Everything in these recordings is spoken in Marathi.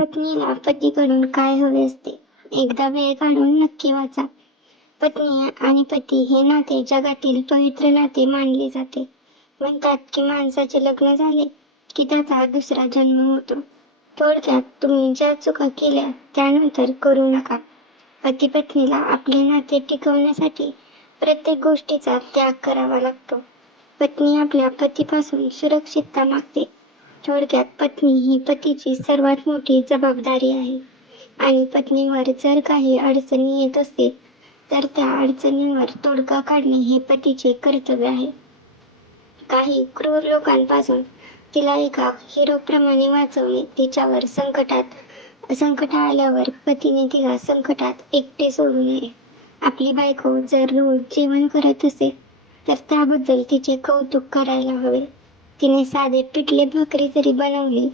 पत्नीला पतीकडून काय हवे असते? एकदा वेळ काढून नक्की वाचा. पत्नी आणि पती हे नाते जगातील पवित्र नाते मानले जाते. म्हणतात की माणसाचे लग्न झाले की त्याचा दुसरा जन्म होतो. थोडक्यात तुम्ही ज्या चुका केल्या त्यानंतर करू नका. पती पत्नीला आपले नाते टिकवण्यासाठी प्रत्येक गोष्टीचा त्याग करावा लागतो. पत्नी आपल्या पतीपासून सुरक्षितता मागते. थोडक्यात पत्नी ही पतीची सर्वात मोठी जबाबदारी आहे. आणि पत्नीवर जर काही अडचणी येत असतील तर त्या अडचणींवर तोडगा काढणे हे पतीचे कर्तव्य आहे. काही क्रूर लोकांपासून तिला एका हिरोप्रमाणे वाचवणे तिच्यावर संकटात संकट आल्यावर पतीने तिला संकटात एकटे सोडू नये. आपली बायको जर रोज जेवण करत असेल तर त्याबद्दल तिचे कौतुक करायला हवे. तिने साधे पिठले भाकरी जरी बनवली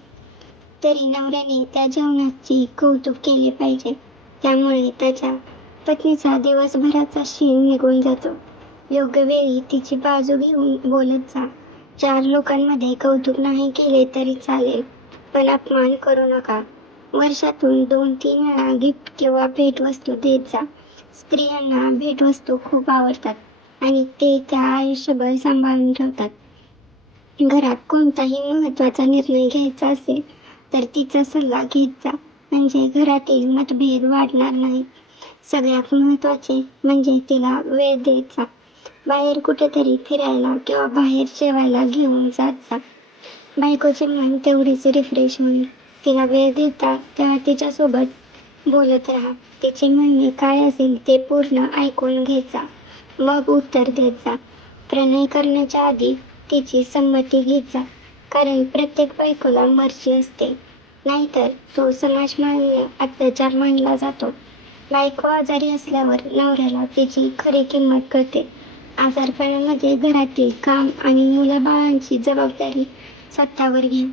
तरी नवऱ्याने त्या जेवणाचे कौतुक केले पाहिजे. त्यामुळे त्याच्या पत्नीचा दिवसभराचा शीण निघून जातो. योग्य वेळी तिची बाजू घेऊन बोलत जा. चार लोकांमध्ये कौतुक नाही केले तरी चालेल पण अपमान करू नका. वर्षातून दोन तीन वेळा गिफ्ट किंवा भेटवस्तू देत जा. स्त्रियांना भेटवस्तू खूप आवडतात आणि ते त्या आयुष्यभर सांभाळून ठेवतात. घरात कोणताही महत्त्वाचा निर्णय घ्यायचा असेल तर तिचा सल्ला घेत जा म्हणजे घरातील मतभेद वाढणार नाही. सगळ्यात महत्त्वाचे म्हणजे तिला वेळ द्यायचा. बाहेर कुठेतरी फिरायला किंवा बाहेर जेवायला घेऊन जात जा बायकोचे मन तेवढेच रिफ्रेश होईल. तिला वेळ देता तेव्हा तिच्यासोबत बोलत राहा. तिचे म्हणणे काय असेल ते पूर्ण ऐकून घ्यायचा. मग उत्तर द्यायचा. प्रणय करण्याच्या आधी तिची संमती घेत जा कारण प्रत्येक बायकोला मर्जी असते. नाहीतर तो समाजमान्य अत्याचार मानला जातो. बायको आजारी असल्यावर नवऱ्याला तिची खरी किंमत कळते. आजारपणामध्ये घरातील काम आणि मुलं बाळांची जबाबदारी स्वतःवर घ्या.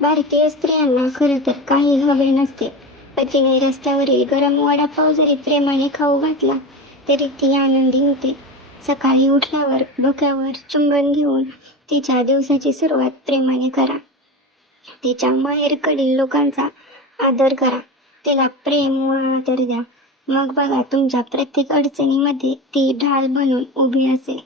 भारतीय स्त्रियांना खरं तर काही हवे नसते. पतीने रस्त्यावरील गरम वडापाव जरी प्रेमाने खाऊ घातला तरी ती आनंदी होते. सकाळी उठल्यावर डोक्यावर चुंबन घेऊन तिच्या दिवसाची सुरुवात प्रेमाने करा. तिच्या माहेरकडील लोकांचा आदर करा. तिला प्रेम व आदर द्या. मग बघा तुमच्या प्रत्येक अडचणीमध्ये ती ढाल बनून उभी असेल.